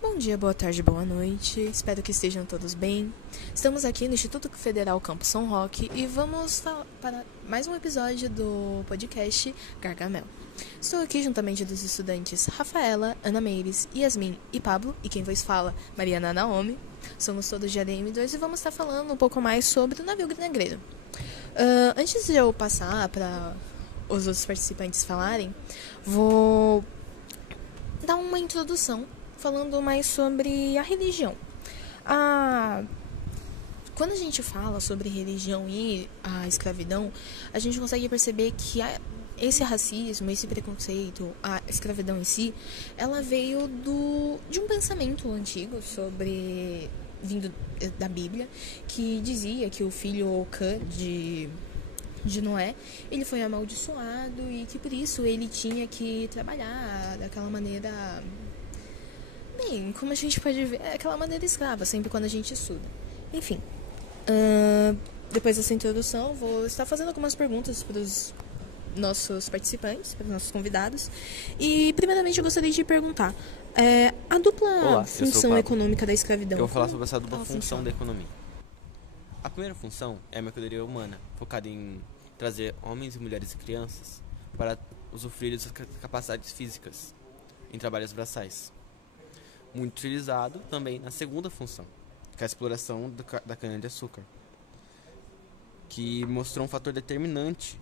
Bom dia, boa tarde, boa noite. Espero que estejam todos bem. Estamos aqui no Instituto Federal Campus São Roque e vamos para mais um episódio do podcast Gargamel. Estou aqui juntamente dos estudantes Rafaela, Ana Meires, Yasmin e Pablo, e quem vos fala, Mariana Naomi. Somos todos de ADM2 e vamos estar falando um pouco mais sobre o navio negreiro. Antes de eu passar para os outros participantes falarem, vou dar uma introdução falando mais sobre a religião. Quando a gente fala sobre religião e a escravidão, a gente consegue perceber que esse racismo, esse preconceito, a escravidão em si, ela veio de um pensamento antigo vindo da Bíblia, que dizia que o filho Ocã de Noé, ele foi amaldiçoado e que por isso ele tinha que trabalhar daquela maneira, bem, como a gente pode ver, aquela maneira escrava, sempre quando a gente estuda. Enfim, depois dessa introdução, vou estar fazendo algumas perguntas para os nossos participantes, para os nossos convidados. E, primeiramente, eu gostaria de perguntar, a dupla função econômica da escravidão. Eu vou falar sobre essa dupla função da economia. A primeira função é a mercadoria humana, focada em trazer homens e mulheres e crianças para usufruir de suas capacidades físicas em trabalhos braçais. Muito utilizado também na segunda função, que é a exploração da cana-de-açúcar, que mostrou um fator determinante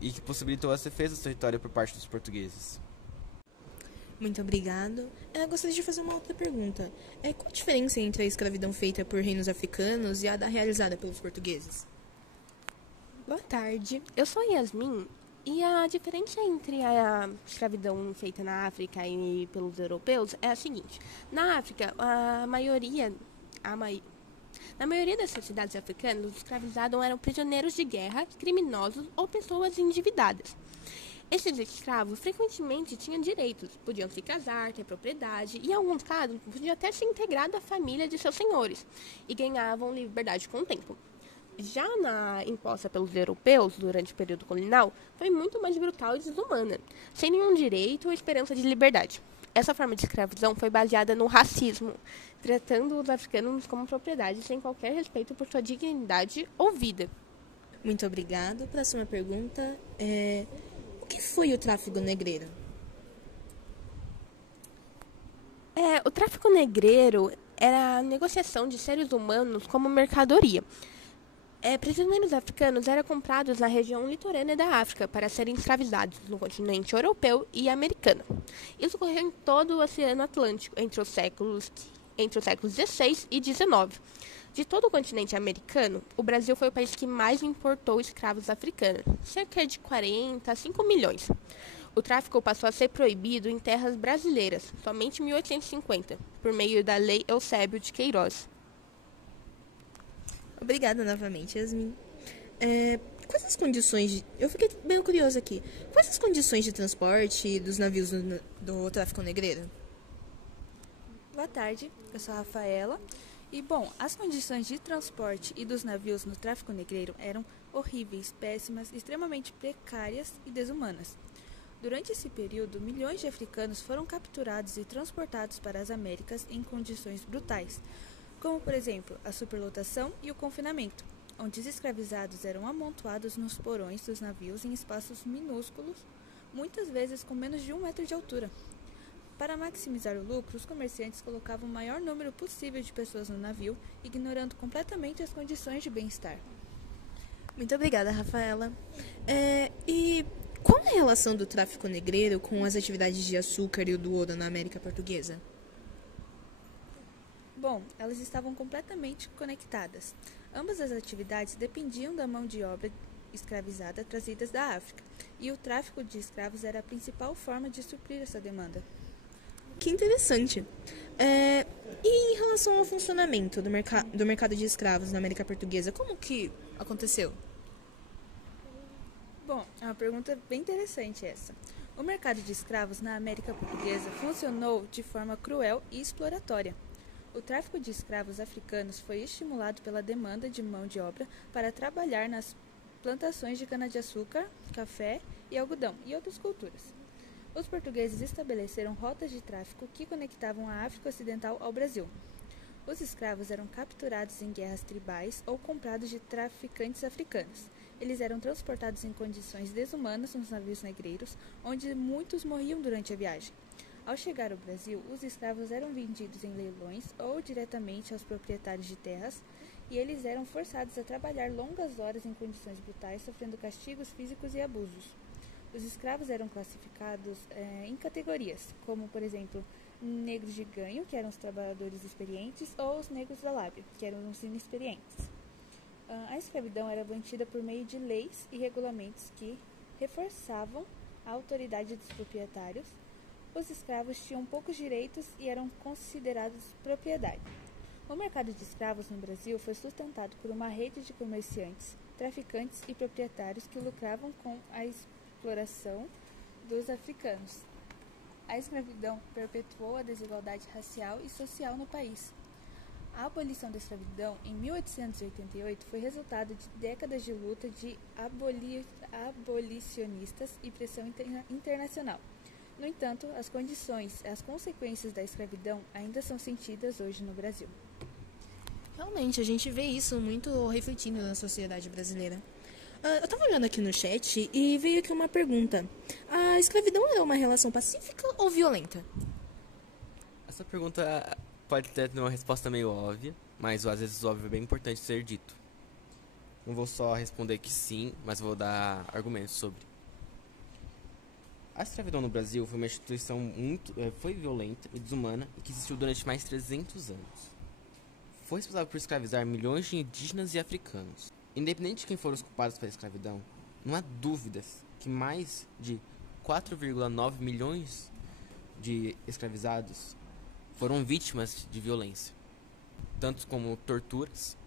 e que possibilitou as defesas do território por parte dos portugueses. Muito obrigado. Gostaria de fazer uma outra pergunta. Qual a diferença entre a escravidão feita por reinos africanos e a realizada pelos portugueses? Boa tarde, eu sou Yasmin e a diferença entre a escravidão feita na África e pelos europeus é a seguinte. Na África, na maioria das sociedades africanas, os escravizados eram prisioneiros de guerra, criminosos ou pessoas endividadas. Esses escravos frequentemente tinham direitos, podiam se casar, ter propriedade e, em alguns casos, podiam até se integrar à família de seus senhores e ganhavam liberdade com o tempo. Já na imposta pelos europeus, durante o período colonial, foi muito mais brutal e desumana, sem nenhum direito ou esperança de liberdade. Essa forma de escravidão foi baseada no racismo, tratando os africanos como propriedade sem qualquer respeito por sua dignidade ou vida. Muito obrigado. Próxima pergunta o que foi o tráfico negreiro? O tráfico negreiro era a negociação de seres humanos como mercadoria. Prisioneiros africanos eram comprados na região litorânea da África para serem escravizados no continente europeu e americano. Isso ocorreu em todo o Oceano Atlântico entre os séculos XVI e XIX. De todo o continente americano, o Brasil foi o país que mais importou escravos africanos, cerca de 40 a 5 milhões. O tráfico passou a ser proibido em terras brasileiras, somente em 1850, por meio da Lei Eusébio de Queiroz. Obrigada novamente, Yasmin. Quais as condições eu fiquei bem curiosa aqui. Quais as condições de transporte dos navios do tráfico negreiro? Boa tarde, eu sou a Rafaela. E, as condições de transporte e dos navios no tráfico negreiro eram horríveis, péssimas, extremamente precárias e desumanas. Durante esse período, milhões de africanos foram capturados e transportados para as Américas em condições brutais, como, por exemplo, a superlotação e o confinamento, onde os escravizados eram amontoados nos porões dos navios em espaços minúsculos, muitas vezes com menos de 1 metro de altura. Para maximizar o lucro, os comerciantes colocavam o maior número possível de pessoas no navio, ignorando completamente as condições de bem-estar. Muito obrigada, Rafaela. E qual é a relação do tráfico negreiro com as atividades de açúcar e do ouro na América Portuguesa? Elas estavam completamente conectadas. Ambas as atividades dependiam da mão de obra escravizada trazidas da África, e o tráfico de escravos era a principal forma de suprir essa demanda. Que interessante. E em relação ao funcionamento do mercado de escravos na América Portuguesa, como que aconteceu? É uma pergunta bem interessante essa. O mercado de escravos na América Portuguesa funcionou de forma cruel e exploratória. O tráfico de escravos africanos foi estimulado pela demanda de mão de obra para trabalhar nas plantações de cana-de-açúcar, café e algodão e outras culturas. Os portugueses estabeleceram rotas de tráfico que conectavam a África Ocidental ao Brasil. Os escravos eram capturados em guerras tribais ou comprados de traficantes africanos. Eles eram transportados em condições desumanas nos navios negreiros, onde muitos morriam durante a viagem. Ao chegar ao Brasil, os escravos eram vendidos em leilões ou diretamente aos proprietários de terras, e eles eram forçados a trabalhar longas horas em condições brutais, sofrendo castigos físicos e abusos. Os escravos eram classificados em categorias, como, por exemplo, negros de ganho, que eram os trabalhadores experientes, ou os negros da lábia, que eram os inexperientes. A escravidão era mantida por meio de leis e regulamentos que reforçavam a autoridade dos proprietários. Os escravos tinham poucos direitos e eram considerados propriedade. O mercado de escravos no Brasil foi sustentado por uma rede de comerciantes, traficantes e proprietários que lucravam com a exploração dos africanos. A escravidão perpetuou a desigualdade racial e social no país. A abolição da escravidão em 1888 foi resultado de décadas de luta de abolicionistas e pressão internacional. No entanto, as consequências da escravidão ainda são sentidas hoje no Brasil. Realmente, a gente vê isso muito refletindo na sociedade brasileira. Eu estava olhando aqui no chat e veio aqui uma pergunta. A escravidão é uma relação pacífica ou violenta? Essa pergunta pode ter uma resposta meio óbvia, mas às vezes o óbvio é bem importante ser dito. Não vou só responder que sim, mas vou dar argumentos sobre. A escravidão no Brasil foi uma instituição foi violenta e desumana e que existiu durante mais de 300 anos. Foi responsável por escravizar milhões de indígenas e africanos. Independente de quem foram os culpados pela escravidão, não há dúvidas que mais de 4,9 milhões de escravizados foram vítimas de violência. Tanto como torturas,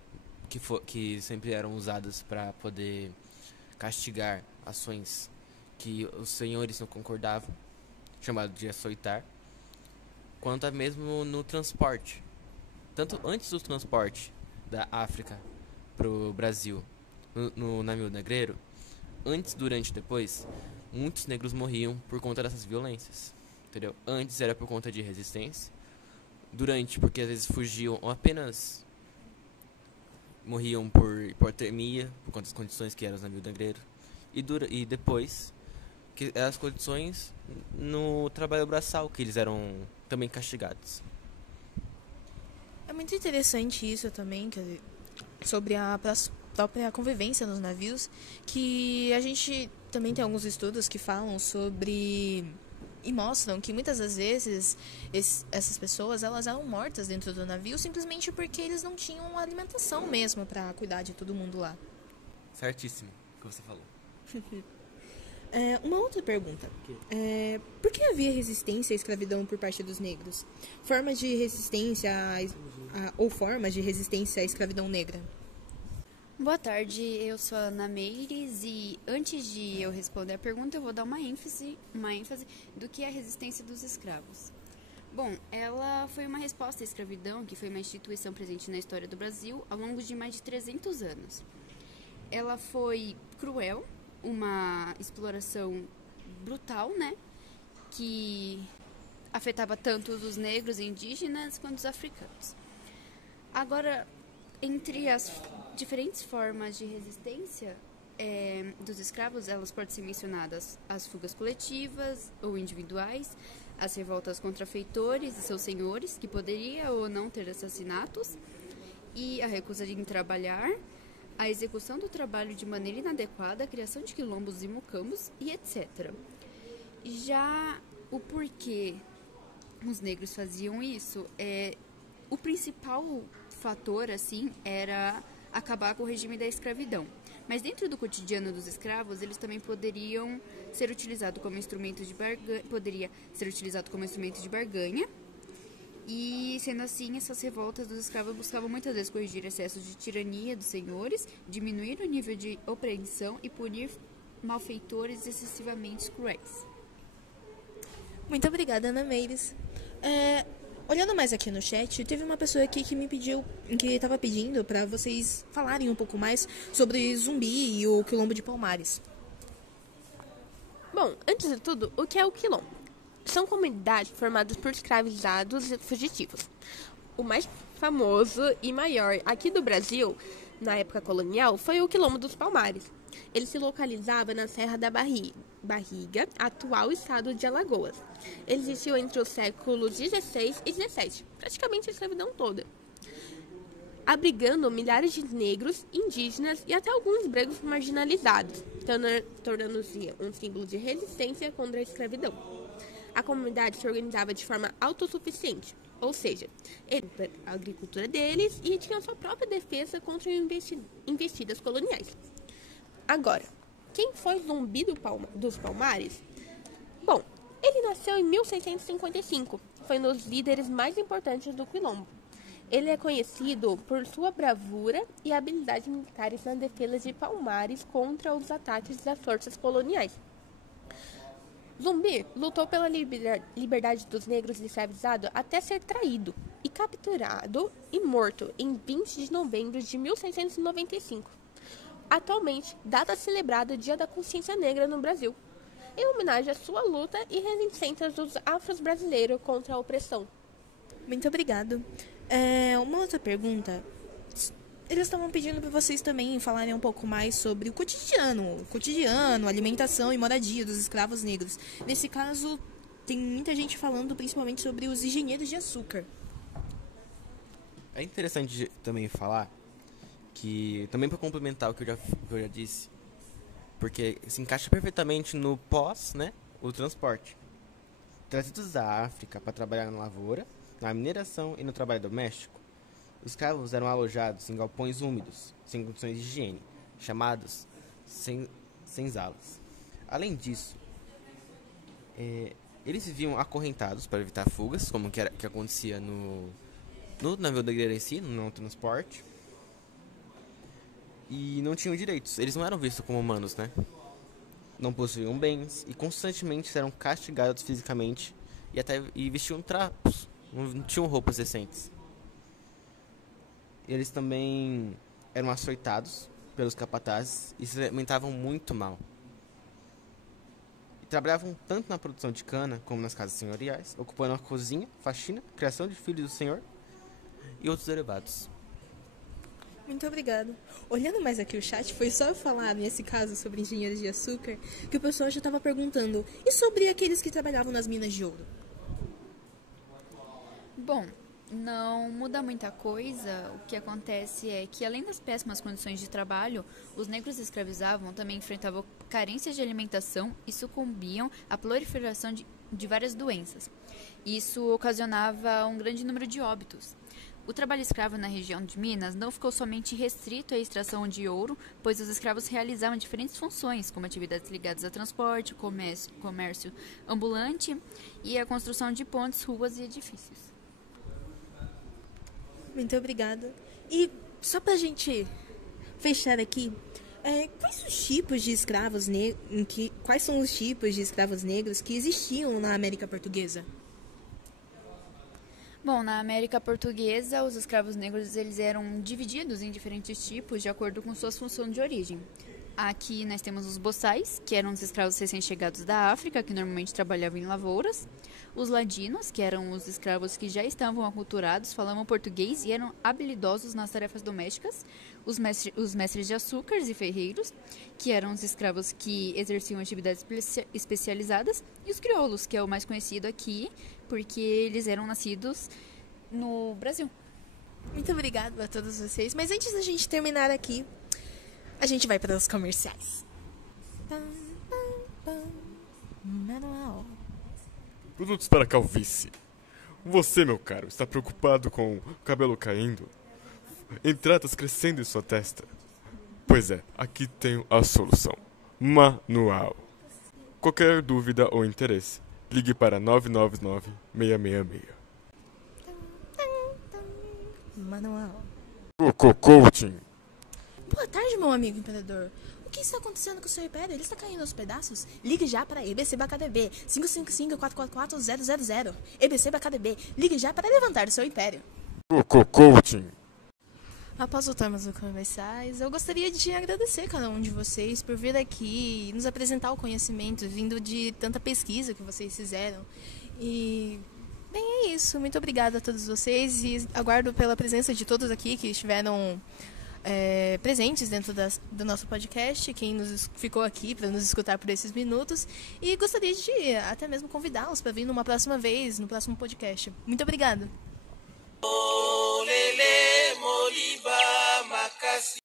que sempre eram usadas para poder castigar ações que os senhores não concordavam, chamado de açoitar, quanto mesmo no transporte. Tanto antes do transporte da África para o Brasil no navio negreiro, antes, durante e depois, muitos negros morriam por conta dessas violências, entendeu? Antes era por conta de resistência, durante porque às vezes fugiam ou apenas morriam por hipotermia, por conta das condições que eram os navios negreiros, e depois que as condições no trabalho braçal, que eles eram também castigados. É muito interessante isso também, sobre a própria convivência nos navios, que a gente também tem alguns estudos que falam sobre e mostram que muitas das vezes essas pessoas elas eram mortas dentro do navio simplesmente porque eles não tinham alimentação mesmo para cuidar de todo mundo lá. Certíssimo o que você falou. Uma outra pergunta. Por que havia resistência à escravidão por parte dos negros? Formas de resistência ou formas de resistência à escravidão negra? Boa tarde, eu sou a Ana Meires e antes de eu responder a pergunta eu vou dar uma ênfase do que é a resistência dos escravos. Bom, ela foi uma resposta à escravidão, que foi uma instituição presente na história do Brasil ao longo de mais de 300 anos. Ela foi cruel, uma exploração brutal, né, que afetava tanto os negros e indígenas quanto os africanos. Agora, entre as diferentes formas de resistência dos escravos, elas podem ser mencionadas as fugas coletivas ou individuais, as revoltas contra feitores e seus senhores, que poderia ou não ter assassinatos, e a recusa de trabalhar, a execução do trabalho de maneira inadequada, a criação de quilombos e mucambos, e etc. Já o porquê os negros faziam isso, o principal fator, assim, era acabar com o regime da escravidão. Mas dentro do cotidiano dos escravos, eles também poderiam ser utilizados como instrumento de barganha, e sendo assim, essas revoltas dos escravos buscavam muitas vezes corrigir excessos de tirania dos senhores, diminuir o nível de opressão e punir malfeitores excessivamente cruéis. Muito obrigada, Ana Meires. Olhando mais aqui no chat, teve uma pessoa aqui que me pediu, que estava pedindo para vocês falarem um pouco mais sobre Zumbi e o Quilombo de Palmares. Bom, antes de tudo, o que é o quilombo? São comunidades formadas por escravizados e fugitivos. O mais famoso e maior aqui do Brasil, na época colonial, foi o Quilombo dos Palmares. Ele se localizava na Serra da Barriga, atual estado de Alagoas. Ele existiu entre os séculos XVI e XVII, praticamente a escravidão toda, abrigando milhares de negros, indígenas e até alguns brancos marginalizados, tornando-se um símbolo de resistência contra a escravidão. A comunidade se organizava de forma autossuficiente, ou seja, a agricultura deles e tinha sua própria defesa contra investidas coloniais. Agora, quem foi Zumbi dos Palmares? Bom, ele nasceu em 1655, foi um dos líderes mais importantes do Quilombo. Ele é conhecido por sua bravura e habilidades militares na defesa de Palmares contra os ataques das forças coloniais. Zumbi lutou pela liberdade dos negros escravizados até ser traído e capturado e morto em 20 de novembro de 1695. Atualmente, data celebrada Dia da Consciência Negra no Brasil, em homenagem à sua luta e resistência dos afro-brasileiros contra a opressão. Muito obrigado. Uma outra pergunta. Eles estavam pedindo para vocês também falarem um pouco mais sobre o cotidiano, alimentação e moradia dos escravos negros. Nesse caso, tem muita gente falando principalmente sobre os engenheiros de açúcar. É interessante também falar que, também para complementar o que eu já disse, porque se encaixa perfeitamente no pós, né, o transporte. Trazidos da África para trabalhar na lavoura, na mineração e no trabalho doméstico, os escravos eram alojados em galpões úmidos, sem condições de higiene, chamados senzalas. Além disso, eles viviam acorrentados para evitar fugas, como que acontecia no navio negreiro em si, no transporte, e não tinham direitos. Eles não eram vistos como humanos, né? Não possuíam bens e constantemente eram castigados fisicamente e vestiam trapos, não tinham roupas decentes. Eles também eram açoitados pelos capatazes e se alimentavam muito mal. E trabalhavam tanto na produção de cana como nas casas senhoriais, ocupando a cozinha, faxina, criação de filhos do senhor e outros derivados. Muito obrigada. Olhando mais aqui o chat, foi só eu falar nesse caso sobre engenheiros de açúcar que o pessoal já estava perguntando: e sobre aqueles que trabalhavam nas minas de ouro? Bom, não muda muita coisa. O que acontece é que, além das péssimas condições de trabalho, os negros escravizavam também enfrentavam carências de alimentação e sucumbiam à proliferação de várias doenças. Isso ocasionava um grande número de óbitos. O trabalho escravo na região de Minas não ficou somente restrito à extração de ouro, pois os escravos realizavam diferentes funções, como atividades ligadas a transporte, comércio ambulante e a construção de pontes, ruas e edifícios. Muito obrigada. E só pra gente fechar aqui, quais são os tipos de escravos negros que existiam na América Portuguesa? Bom, na América Portuguesa, os escravos negros eles eram divididos em diferentes tipos de acordo com suas funções de origem. Aqui nós temos os boçais, que eram os escravos recém-chegados da África, que normalmente trabalhavam em lavouras. Os ladinos, que eram os escravos que já estavam aculturados, falavam português e eram habilidosos nas tarefas domésticas. Os mestres de açúcares e ferreiros, que eram os escravos que exerciam atividades especializadas. E os crioulos, que é o mais conhecido aqui, porque eles eram nascidos no Brasil. Muito obrigada a todos vocês. Mas antes da gente terminar aqui, a gente vai para os comerciais. Manual. Produtos para calvície. Você, meu caro, está preocupado com o cabelo caindo? Entradas crescendo em sua testa? Pois é, aqui tenho a solução. Manual. Qualquer dúvida ou interesse, ligue para 999-666. Manual. Coaching. Boa tarde, meu amigo imperador. O que está acontecendo com o seu império? Ele está caindo aos pedaços? Ligue já para EBC BKDB 555-444-000. EBC BKDB, ligue já para levantar o seu império. Coaching. Após voltarmos aos comerciais, eu gostaria de agradecer cada um de vocês por vir aqui e nos apresentar o conhecimento vindo de tanta pesquisa que vocês fizeram. E, bem, é isso. Muito obrigada a todos vocês e aguardo pela presença de todos aqui que estiveram presentes dentro do nosso podcast, quem ficou aqui para nos escutar por esses minutos. E gostaria de até mesmo convidá-los para vir numa próxima vez, no próximo podcast. Muito obrigada!